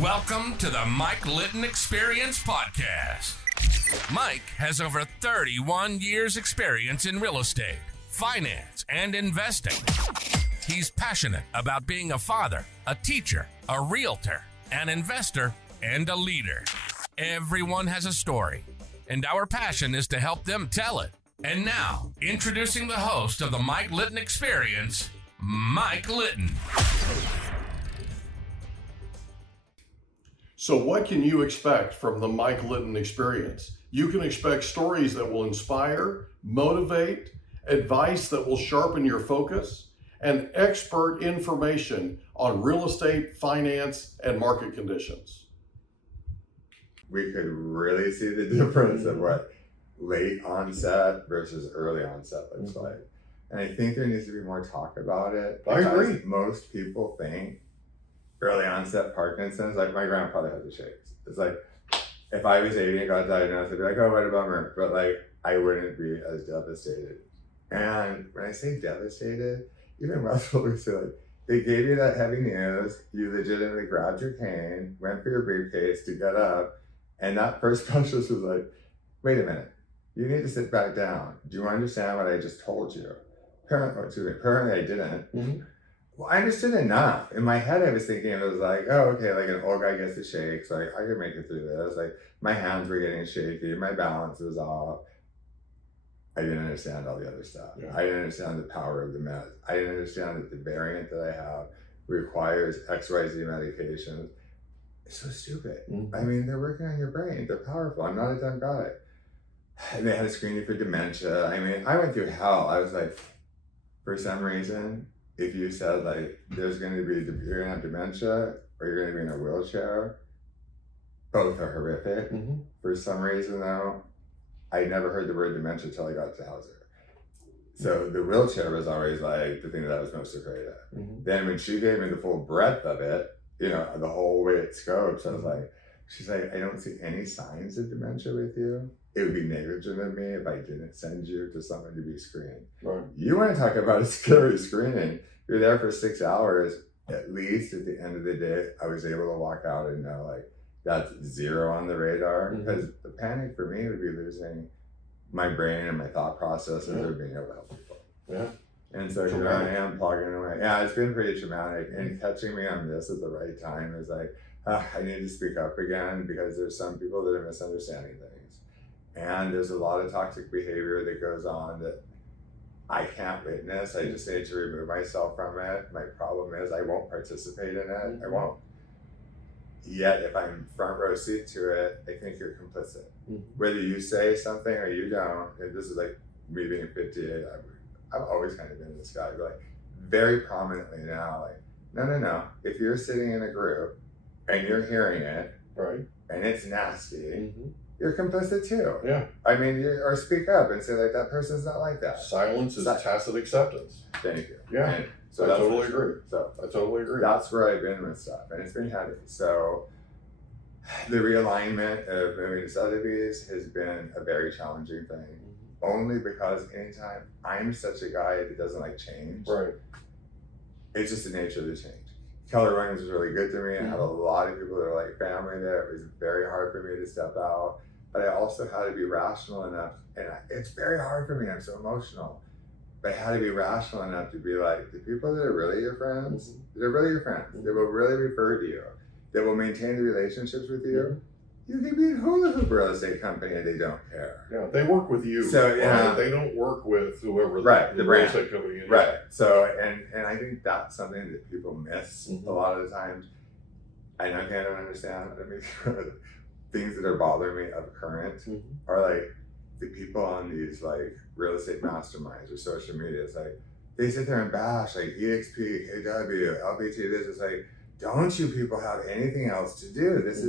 Welcome to the Mike Litton Experience Podcast. Mike has over 31 years experience in real estate, finance, and investing. He's passionate about being a father, a teacher, a realtor, an investor, and a leader. Everyone has a story, and our passion is to help them tell it. And now, introducing the host of the Mike Litton Experience, Mike Litton. So what can you expect from the Mike Litton Experience? You can expect stories that will inspire, motivate, advice that will sharpen your focus, and expert information on real estate, finance, and market conditions. We could really see the difference of what late onset versus early onset looks like. And I think there needs to be more talk about it. I agree. Most people think early onset Parkinson's, like my grandfather had the shakes. It's like, if I was 80 and got diagnosed, I'd be like, oh, what a bummer. But like, I wouldn't be as devastated. And when I say devastated, even Russell would say, like, they gave you that heavy news, you legitimately grabbed your cane, went for your briefcase to get up, and that first specialist was like, wait a minute, you need to sit back down. Do you understand what I just told you? Apparently I didn't. Well, I understood enough. In my head, I was thinking it was like, oh, okay, like an old guy gets the shakes, like I could make it through this. Like my hands were getting shaky, my balance was off. I didn't understand all the other stuff. Yeah. I didn't understand the power of the meds. I didn't understand that the variant that I have requires XYZ medications. It's so stupid. I mean, they're working on your brain. They're powerful. I'm not a dumb guy. And they had a screening for dementia. I mean, I went through hell. I was like, for some reason, if you said like, you're gonna have dementia or you're gonna be in a wheelchair, both are horrific. For some reason though, I never heard the word dementia until I got to Hauser. So the wheelchair was always like the thing that I was most afraid of. Then when she gave me the full breadth of it, you know, the whole way it scopes, I was like, she's like, I don't see any signs of dementia with you. It would be negligent of me if I didn't send you to someone to be screened. Right. You want to talk about a scary screening. You're there for 6 hours. At least at the end of the day, I was able to walk out and know like, that's zero on the radar. Because the panic for me would be losing my brain and my thought processes of being able to help people. Yeah. And so here I am plugging away. Yeah, it's been pretty traumatic. And catching me on this at the right time is like, I need to speak up again because there's some people that are misunderstanding things. And there's a lot of toxic behavior that goes on that I can't witness. I just need to remove myself from it. My problem is I won't participate in it. I won't. Yet if I'm front row seat to it, I think you're complicit. Whether you say something or you don't, and this is like me being 58, I've always kind of been this guy, but like very prominently now, like, no. If you're sitting in a group and you're hearing it, right, and it's nasty, you're complicit too. Yeah. I mean, or speak up and say like, that person's not like that. Silence is tacit acceptance. Thank you. Yeah. And so I totally agree. So I totally agree. That's where I've been with stuff, and it's been heavy. So the realignment of moving to Sotheby's has been a very challenging thing. Only because anytime I'm such a guy that doesn't like change, right? It's just the nature of the change. Keller Williams was really good to me. I had a lot of people that are like family there. It was very hard for me to step out, but I also had to be rational enough. And it's very hard for me. I'm so emotional, but I had to be rational enough to be like, the people that are really your friends, they're really your friends. They will really refer to you. They will maintain the relationships with you. You can be a hula hoop real estate company and they don't care. Yeah, they work with you. So yeah, they don't work with whoever the real estate company is. Right. So and I think that's something that people miss a lot of the times. I can't understand. I mean, things that are bothering me of current are like the people on these like real estate masterminds or social media. It's like they sit there and bash like EXP, KW, LPT. This is like, don't you people have anything else to do? This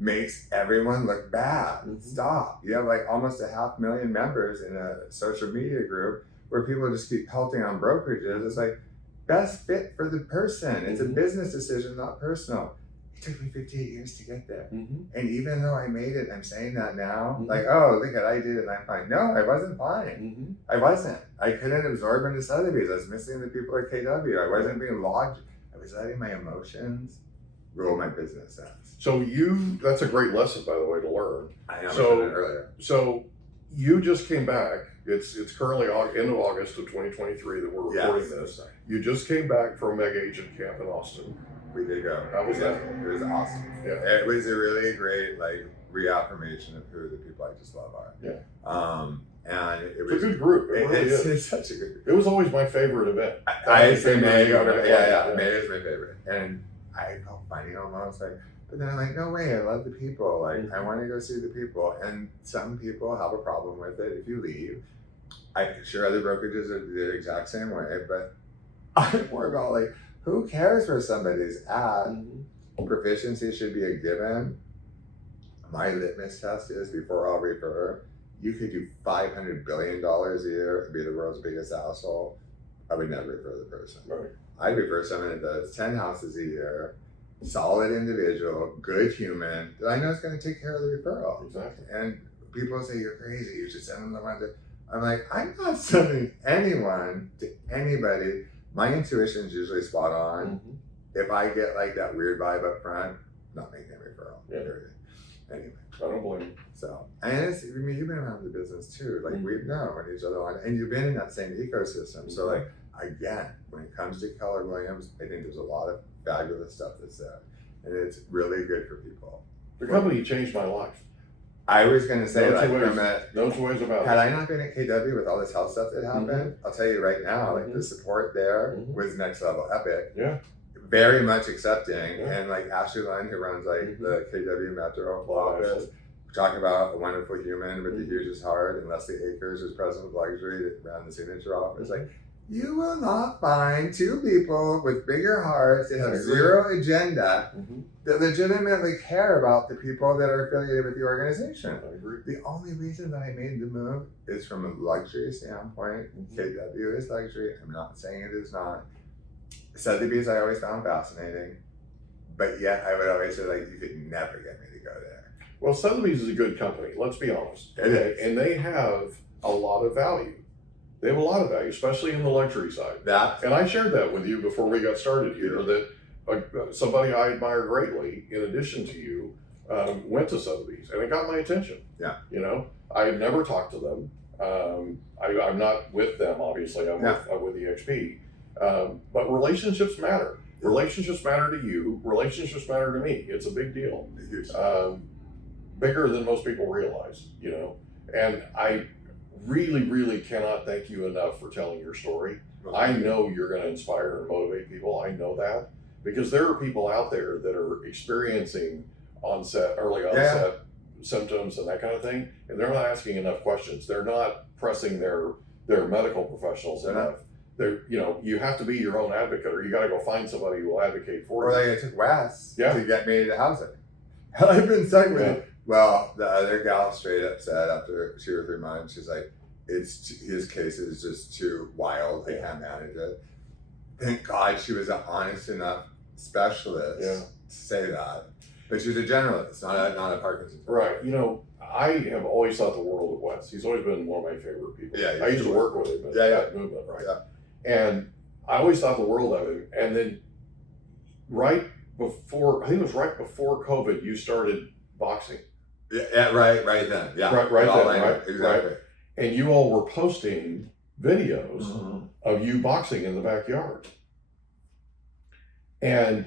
makes everyone look bad. Stop. You have like almost 500,000 members in a social media group where people just keep pelting on brokerages. It's like, best fit for the person. It's a business decision, not personal. It took me 58 years to get there. And even though I made it, I'm saying that now, like, oh, look at I did it, I'm fine. No, I wasn't fine. I wasn't. I couldn't absorb into Sotheby's. I was missing the people at KW. I wasn't being logged. I was letting my emotions rule my business as. So that's a great lesson, by the way, to learn. I know, I So- said it earlier. So you just came back. It's currently end of August of 2023 that we're recording this. You just came back from Mega Agent Camp in Austin. We did go. How was that? It was awesome. Yeah. It was a really great reaffirmation of who the people I just love are. Yeah. And it It's was a good group. It really is. it's such a good group. It was always my favorite event. I say May. Yeah. Yeah, May is my favorite. And I felt funny almost but then I'm like, no way, I love the people. I want to go see the people. And some people have a problem with it if you leave. I'm sure other brokerages are the exact same way, but I'm more about who cares where somebody's at? Proficiency should be a given. My litmus test is before I'll refer, you could do $500 billion a year and be the world's biggest asshole. I would never refer the person. Right. I'd refer someone that does 10 houses a year, solid individual, good human, that I know is going to take care of the referral. Exactly. And people say, you're crazy, you should send them the one to. I'm like, I'm not sending anyone to anybody. My intuition's usually spot on. If I get that weird vibe up front, not making a referral. Yeah. Period. Anyway. I don't blame you. So, and you've been around the business too. We've known each other and you've been in that same ecosystem. So again, when it comes to Keller Williams, I think there's a lot of fabulous stuff that's there. And it's really good for people. The company changed my life. I was going to say, No two ways- from no two ways about had it. I not been at KW with all this health stuff that happened, I'll tell you right now, the support there was next level epic. Yeah. Very much accepting. Yeah. And Ashley Lund, who runs the KW Metro office, Ashley. talk about a wonderful human with the hugest heart, and Leslie Akers, who's president of luxury, that ran the signature office. You will not find two people with bigger hearts that have zero agenda that legitimately care about the people that are affiliated with the organization. I agree. The only reason that I made the move is from a luxury standpoint. KW is luxury. I'm not saying it is not. Sotheby's I always found fascinating, but yet I would always say you could never get me to go there. Well, Sotheby's is a good company. Let's be honest. It is. And they have a lot of value. They have a lot of value, especially in the luxury side. And I shared that with you before we got started here, that somebody I admire greatly, in addition to you, went to Sotheby's, and it got my attention. Yeah. I had never talked to them. I'm not with them, obviously. I'm with EXP. But relationships matter. Relationships matter to you. Relationships matter to me. It's a big deal. Bigger than most people realize, And I really, really cannot thank you enough for telling your story. I know you're going to inspire and motivate people. I know that because there are people out there that are experiencing early onset symptoms and that kind of thing, and they're not asking enough questions. They're not pressing their medical professionals enough. You have to be your own advocate, or you got to go find somebody who will advocate for you. Or it took Wes to get me to housing. I've been stuck with it. Well, the other gal straight up said after 2 or 3 months, she's like, his case is just too wild. I can't manage it. Thank God she was an honest enough specialist to say that. But she's a generalist, not a Parkinson's. Right. I have always thought the world of Wes. He's always been one of my favorite people. Yeah, I used to work with him in that movement, right? Yeah. And I always thought the world of him. And then right before COVID, you started boxing. Yeah, right then. Yeah. Right then, right? Exactly. Right. And you all were posting videos of you boxing in the backyard. And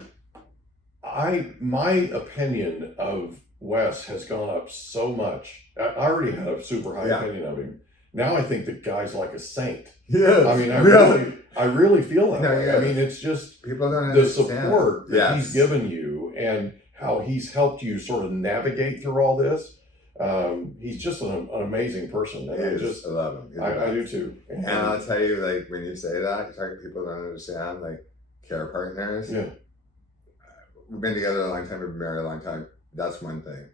my opinion of Wes has gone up so much. I already had a super high opinion of him. Now I think the guy's like a saint. Yes. I mean, I really feel that way. I mean, it's just people don't the understand. support that he's given you and how he's helped you sort of navigate through all this. He's just an amazing person. And I love him. I do too. And I'll tell you, when you say that, people don't understand, care partners. Yeah. We've been together a long time, we've been married a long time. That's one thing.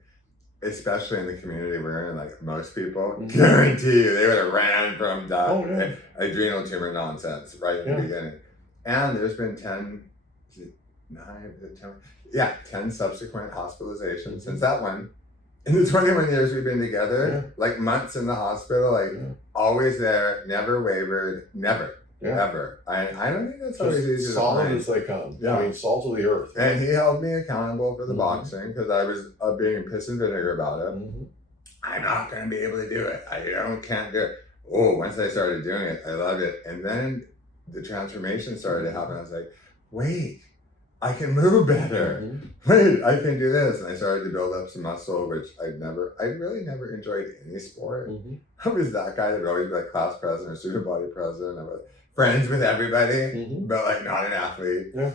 Especially in the community we're in, most people, guarantee you, they would have ran from that adrenal tumor nonsense right in the beginning. And there's been 10 subsequent hospitalizations since that one. In the 21 years we've been together, months in the hospital, always there, never wavered, never. ever. I don't think that's always easy to solid find. as they come. Yeah. I mean, salt of the earth. And he held me accountable for the boxing because I was being piss and vinegar about it. I'm not going to be able to do it. Can't do it. Oh, once I started doing it, I loved it. And then the transformation started to happen. I was like, wait, I can move better. Wait, I can do this. And I started to build up some muscle, which I really never enjoyed any sport. I was that guy that would always be like class president or student body president. I was friends with everybody, but like not an athlete. Yeah.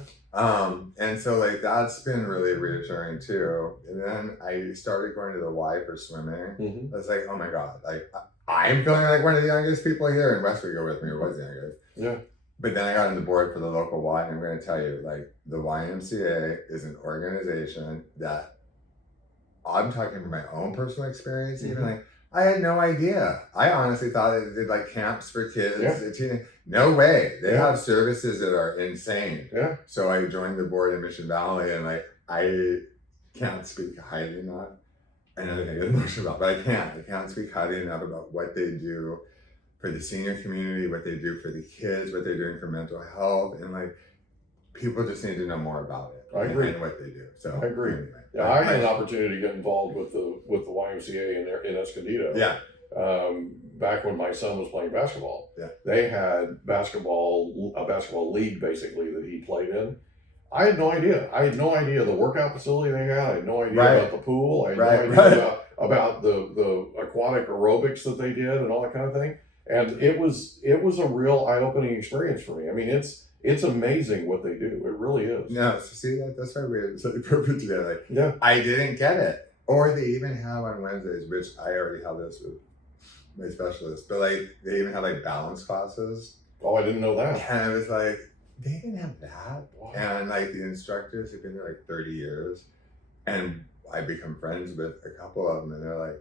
And so like that's been really reassuring too. And then I started going to the Y for swimming. I was like, oh my God, like I'm feeling like one of the youngest people here. And Wes would go with me, or was the youngest. Yeah. But then I got on the board for the local Y, and I'm going to tell you, like, the YMCA is an organization that I'm talking from my own personal experience. Even like, I had no idea. I honestly thought they did like camps for kids. No way. They have services that are insane. Yeah. So I joined the board in Mission Valley, and like, I can't speak highly enough. I know I get emotional about, but I can't speak highly enough about what they do for the senior community, what they do for the kids, what they're doing for mental health, and like people just need to know more about it. I agree. And what they do. So I agree. Anyway, yeah, I had an opportunity to get involved with the YMCA in Escondido. Yeah. Back when my son was playing basketball. Yeah. They had a basketball league basically that he played in. I had no idea. I had no idea the workout facility they had. I had no idea about the pool. I had no idea about the aquatic aerobics that they did and all that kind of thing. And it was a real eye-opening experience for me. I mean, it's amazing what they do. It really is. No, so see that's why we're so perfect together. Yeah. I didn't get it. Or they even have on Wednesdays, which I already have this with my specialist, but like they even have like balance classes. Oh, I didn't know that. And I was like, they didn't have that. Wow. And like the instructors have been there like 30 years. And I become friends with a couple of them, and they're like,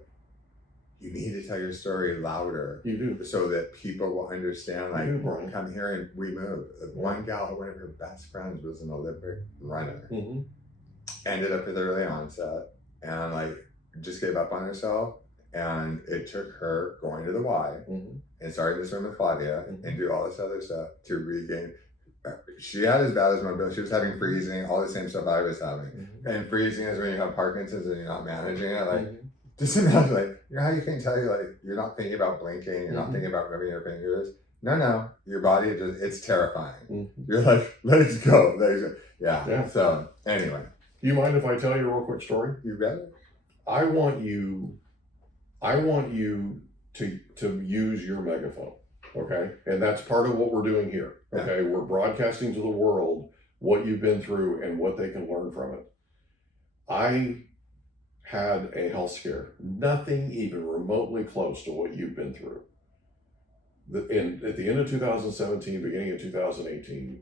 you need to tell your story louder. You do. So that people will understand, like, You do, Bryan. come here and we move. One gal, one of her best friends was an Olympic runner. Ended up with early onset and like just gave up on herself. And it took her going to the Y and starting to swim with Claudia and do all this other stuff to regain. She had as bad as mobility. She was having freezing, all the same stuff I was having. And freezing is when you have Parkinson's and you're not managing it. Like, just imagine, like, you know how you can tell you, like, you're not thinking about blinking, you're not thinking about moving your fingers. No, your body it's terrifying. You're like, let's go. Yeah. So, anyway. Do you mind if I tell you a real quick story? You got it? I want you to use your megaphone, okay? And that's part of what we're doing here, okay? We're broadcasting to the world what you've been through and what they can learn from it. I had a health scare, nothing even remotely close to what you've been through. At the end of 2017, beginning of 2018,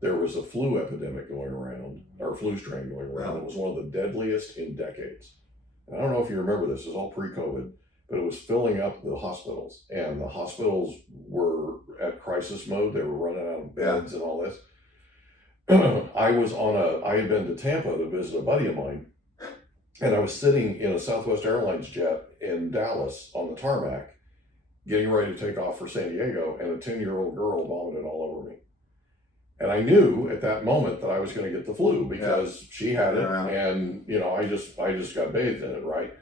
there was a flu epidemic going around, or flu strain going around. It was one of the deadliest in decades. And I don't know if you remember this, it was all pre-COVID, but it was filling up the hospitals. And the hospitals were at crisis mode. They were running out of beds and all this. I had been to Tampa to visit a buddy of mine. And I was sitting in a Southwest Airlines jet in Dallas on the tarmac, getting ready to take off for San Diego, and a 10-year-old girl vomited all over me. And I knew at that moment that I was going to get the flu because she had it, and I just got bathed in it, right?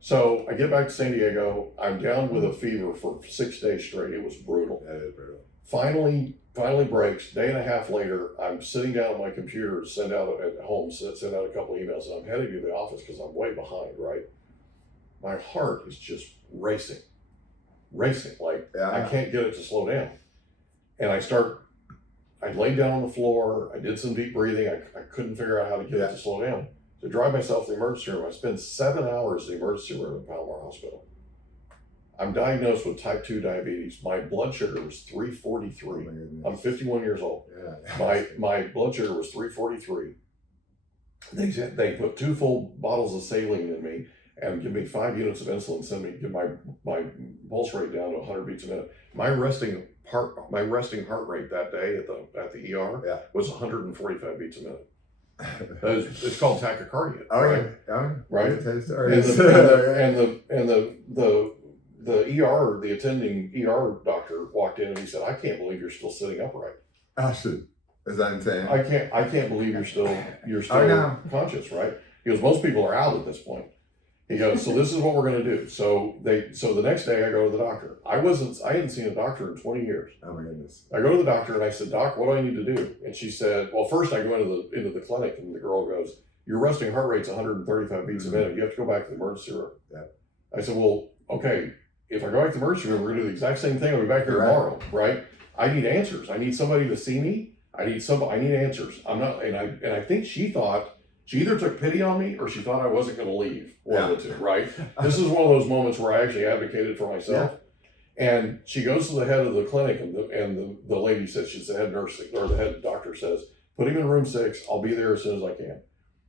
So I get back to San Diego. I'm down with a fever for 6 days straight. It was brutal. That is brutal. Finally breaks. Day and a half later, I'm sitting down at my computer, send out a couple emails, and I'm heading to the office because I'm way behind, right? My heart is just racing. Like I can't get it to slow down. And I laid down on the floor. I did some deep breathing. I couldn't figure out how to get it to slow down. To drive myself to the emergency room, I spent 7 hours in the emergency room at Palomar Hospital. I'm diagnosed with type 2 diabetes. My blood sugar was 343. I'm 51 years old. My blood sugar was 343. They put 2 full bottles of saline in me and give me 5 units of insulin, get my pulse rate down to 100 beats a minute. My resting heart rate that day at the ER was 145 beats a minute. It's called tachycardia. Oh, right? Yeah. Right. And the attending ER doctor walked in and he said, "I can't believe you're still sitting upright. Ashton, is that insane? I can't believe you're still Oh, no. conscious, right?" He goes, "Most people are out at this point." He goes, "So this is what we're going to do." So the next day I go to the doctor. I hadn't seen a doctor in 20 years. Oh my goodness. I go to the doctor and I said, "Doc, what do I need to do?" And she said, well, first I go into the clinic and the girl goes, "Your resting heart rate's 135 beats a minute. You have to go back to the emergency room." Yeah. I said, "Well, okay, if I go back to the emergency room, we're going to do the exact same thing. I'll be back here tomorrow, right? I need answers. I need somebody to see me. I need answers. I'm not," and I think she thought, she either took pity on me or she thought I wasn't going to leave. One of the two, right? This is one of those moments where I actually advocated for myself. Yeah. And she goes to the head of the clinic, and the lady says, she's the head nurse, or the head doctor says, "Put him in room 6. I'll be there as soon as I can."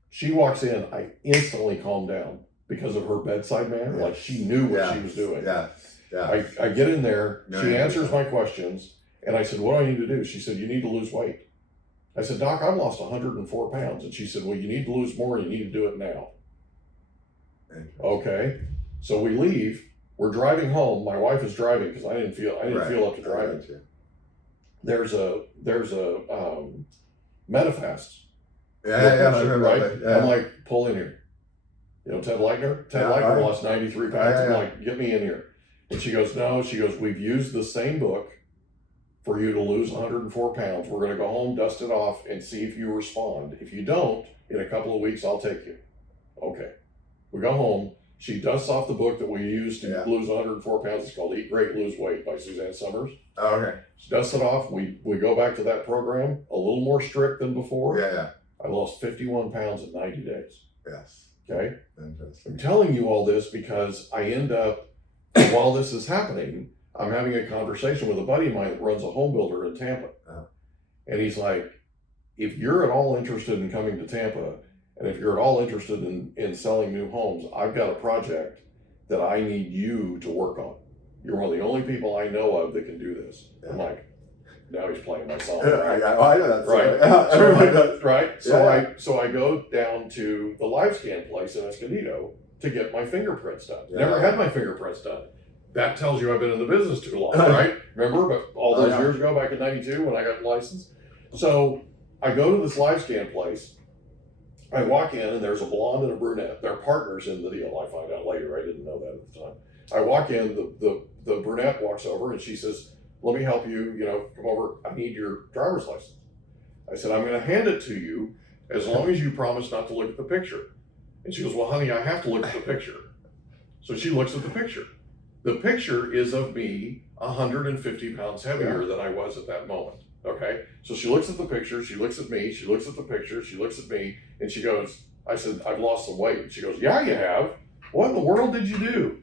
She walks in. I instantly calmed down because of her bedside manner. Like she knew what she was doing. Yeah. Yeah. I get in there. She answers my questions. And I said, "What do I need to do?" She said, "You need to lose weight." I said, "Doc, I've lost 104 pounds. And she said, "Well, you need to lose more. You need to do it now." Okay. So we leave. We're driving home. My wife is driving because I didn't feel up to driving. There's a Medifast. Right? Yeah. I'm like, "Pull in here." Ted Leitner? Ted Leitner lost 93 pounds. I'm like, "Get me in here." And she goes, "No." She goes, "We've used the same book for you to lose 104 pounds. We're going to go home, dust it off, and see if you respond. If you don't, in a couple of weeks, I'll take you." Okay. We go home. She dusts off the book that we used to lose 104 pounds. It's called Eat Great, Lose Weight by Suzanne Somers. Oh, okay. She dusts it off. We go back to that program, a little more strict than before. Yeah. I lost 51 pounds in 90 days. Yes. Okay? Interesting. I'm telling you all this because I end up, while this is happening, I'm having a conversation with a buddy of mine that runs a home builder in Tampa. Oh. And he's like, "If you're at all interested in coming to Tampa, and if you're at all interested in selling new homes, I've got a project that I need you to work on. You're one of the only people I know of that can do this." Yeah. I'm like, now he's playing my song. Right? I know that. Right? So I go down to the live scan place in Escondido to get my fingerprints done. Yeah. Never had my fingerprints done. That tells you I've been in the business too long, right? Remember, but all those years ago, back in '92 when I got licensed. So I go to this live scan place. I walk in and there's a blonde and a brunette. They're partners in the deal. I find out later. I didn't know that at the time. I walk in, the brunette walks over and she says, "Let me help you, come over. I need your driver's license." I said, "I'm going to hand it to you as long as you promise not to look at the picture." And she goes, "Well, honey, I have to look at the picture." So she looks at the picture. The picture is of me 150 pounds heavier than I was at that moment. Okay. So she looks at the picture. She looks at me. She looks at the picture. She looks at me. And she goes, I said, "I've lost some weight." And she goes, "Yeah, you have. What in the world did you do?"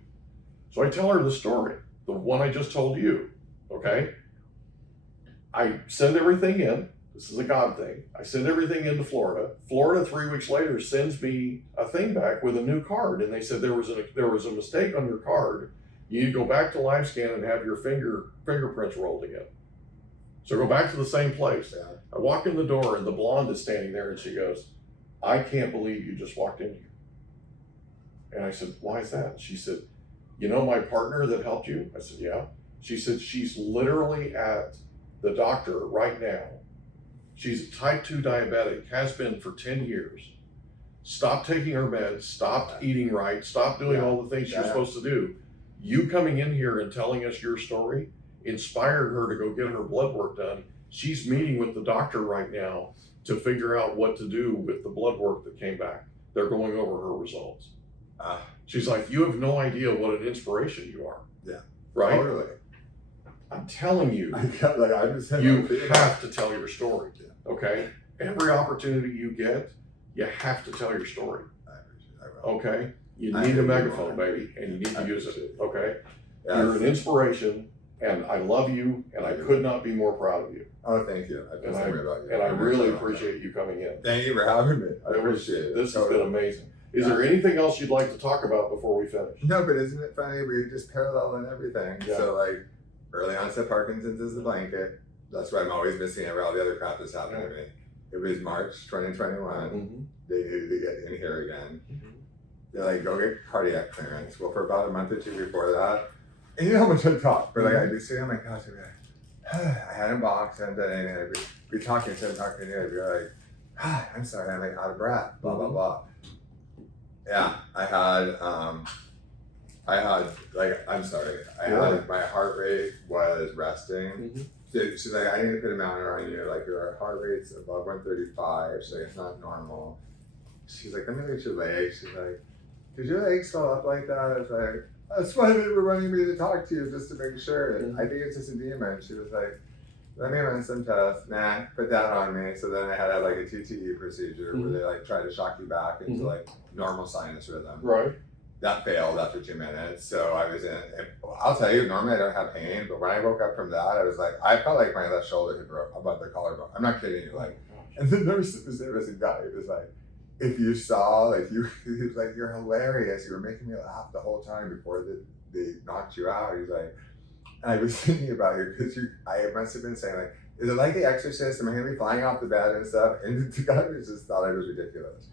So I tell her the story, the one I just told you. Okay. I send everything in. This is a God thing. I send everything into Florida. Florida 3 weeks later sends me a thing back with a new card. And they said there was a mistake on your card. You need to go back to live scan and have your fingerprints rolled again. So go back to the same place. Yeah. I walk in the door and the blonde is standing there and she goes, "I can't believe you just walked in here." And I said, "Why is that?" She said, "You know my partner that helped you?" I said, "Yeah." She said, "She's literally at the doctor right now. She's type 2 diabetic, has been for 10 years. Stopped taking her meds, stopped eating right, stopped doing all the things she was supposed to do. You coming in here and telling us your story inspired her to go get her blood work done. She's meeting with the doctor right now to figure out what to do with the blood work that came back. They're going over her results." She's like, "You have no idea what an inspiration you are." Yeah. Right? Totally. I'm telling you, you have to tell your story. Okay? Every opportunity you get, you have to tell your story. I will. Okay? You need a megaphone, baby, and you need to use it. Okay? You're an inspiration, and I love you, and I could not be more proud of you. Oh, thank you. I feel sorry about you. And I really appreciate you coming in. Thank you for having me. I appreciate it. This has been amazing. Is there anything else you'd like to talk about before we finish? No, but isn't it funny? We just paralleling everything. Yeah. So, like, early onset Parkinson's is the blanket. That's why I'm always missing over all the other crap that's happened to me. It was March 2021. Mm-hmm. They needed to get in here again. Mm-hmm. They're like, "Go get cardiac clearance." Well, for about a month or two before that, And you know how much I talk, but like I'd be sitting on my couch and be like, I hadn't boxed, I hadn't done anything. I'd be talking to you, I'd be like, I'm sorry, I'm like out of breath, blah, blah, blah. Yeah, I had like, I'm sorry, had my heart rate was resting. She's like, I need to put a monitor on you, like your heart rate's above 135, she's like, it's not normal. She's like, let me look at your legs. She's like, did your legs swell up like that? I was like, that's why they were wanting me to talk to you, just to make sure. I think it's just edema. And she was like, let me run some tests. Nah, put that on me. So then I had to have like a TTE procedure where they like try to shock you back into like normal sinus rhythm. Right. That failed after 2 minutes. So I was in, I'll tell you, normally I don't have pain, but when I woke up from that, I was like, I felt like my left shoulder had broke above the collarbone. I'm not kidding you. Like, and the nurse was there, was a guy who was like, if you saw, like, he was like, you're hilarious. You were making me laugh the whole time before they knocked you out. He's like, and I was thinking about you because I must have been saying, like, is it like The Exorcist? Am I going to be flying off the bed and stuff? And the guy just thought I was ridiculous.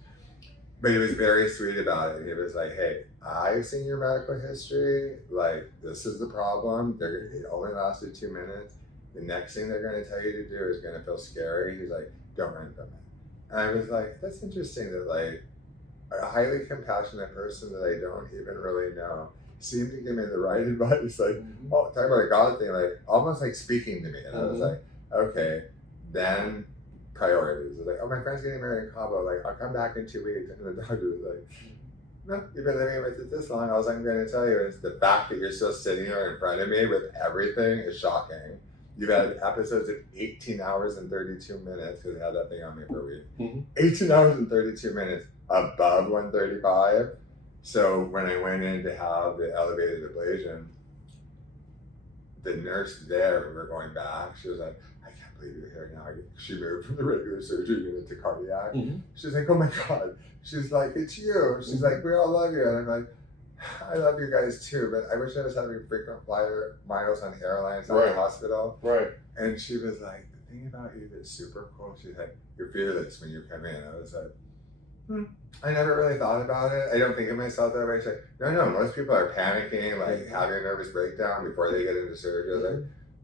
But he was very sweet about it. He was like, hey, I've seen your medical history. Like, this is the problem. It only lasted 2 minutes. The next thing they're going to tell you to do is going to feel scary. He's like, don't run from it. And I was like, that's interesting that like a highly compassionate person that I don't even really know seemed to give me the right advice. Like, oh, talking about a God thing, like almost like speaking to me. And I was like, okay, then priorities. Like, oh, my friend's getting married in Cabo. Like, I'll come back in 2 weeks. And the doctor was like, no, you've been living with it this long. All I'm going to tell you is the fact that you're still sitting here in front of me with everything is shocking. You've had episodes of 18 hours and 32 minutes, because I had that thing on me for a week. 18 hours and 32 minutes above 135. So when I went in to have the elevated ablation, the nurse there, we were going back, she was like, I can't believe you're here now. She moved from the regular surgery unit to cardiac. She's like, oh my God. She's like, it's you. She's like, we all love you. And I'm like, I love you guys too, but I wish I was having frequent flyer miles on airlines, not in the hospital. Right. And she was like, the thing about you that's super cool, she's like, you're fearless when you come in. I was like, I never really thought about it. I don't think of myself that way. She's like, no, most people are panicking, like having a nervous breakdown before they get into surgery. I was like,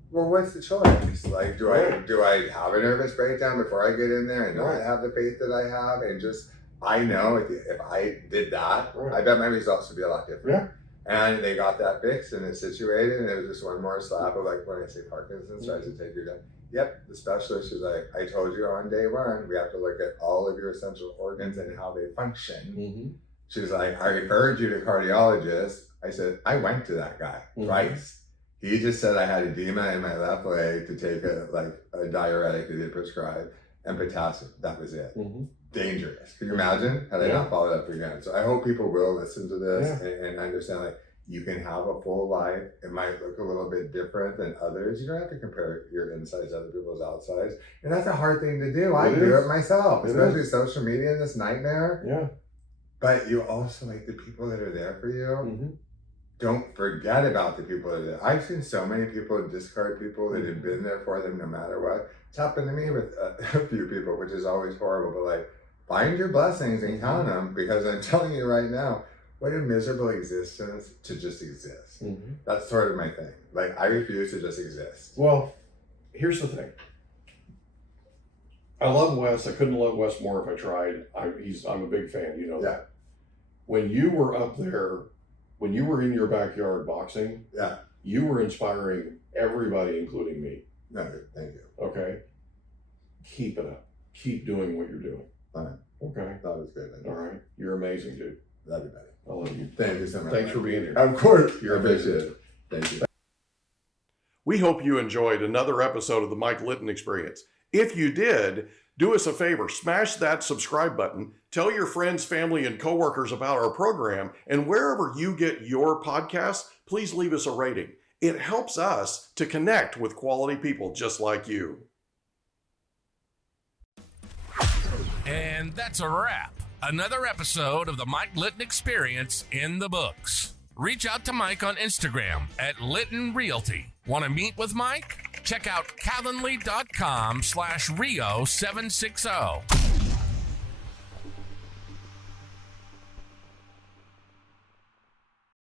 well, what's the choice? Like, do I have a nervous breakdown before I get in there and not have the faith that I have and just, I know if I did that, I bet my results would be a lot different. And they got that fixed and it's situated, and it was just one more slap of like, when I say Parkinson's tries to take you down. Yep, the specialist was like, I told you on day one, we have to look at all of your essential organs and how they function. She's like, I referred you to cardiologist. I said, I went to that guy twice. He just said I had edema in my left leg to take a diuretic that he prescribed and potassium. That was it. Dangerous. Can you imagine had I not followed up again? So I hope people will listen to this and understand, like, you can have a full life. It might look a little bit different than others. You don't have to compare your insides to other people's outsides. And that's a hard thing to do. I do it myself, especially social media and this nightmare. But you also, like, the people that are there for you, don't forget about the people that are there. I've seen so many people discard people that have been there for them no matter what. It's happened to me with a few people, which is always horrible, but like, find your blessings and count them, because I'm telling you right now, what a miserable existence to just exist. That's sort of my thing. Like, I refuse to just exist. Well, here's the thing. I love Wes. I couldn't love Wes more if I tried. I'm a big fan, you know that. When you were up there, when you were in your backyard boxing, you were inspiring everybody, including me. No, thank you. Okay? Keep it up. Keep doing what you're doing. All right. Okay? That was good. All right. You're amazing, dude. Love you, buddy. I love you. Thank you so much. Thanks for being here. Of course. You're amazing. Thank you. We hope you enjoyed another episode of the Mike Litton Experience. If you did, do us a favor, smash that subscribe button, tell your friends, family, and coworkers about our program, and wherever you get your podcasts, please leave us a rating. It helps us to connect with quality people just like you. And that's a wrap. Another episode of the Mike Litton Experience in the books. Reach out to Mike on Instagram at Litton Realty. Want to meet with Mike? Check out calendly.com/Rio760.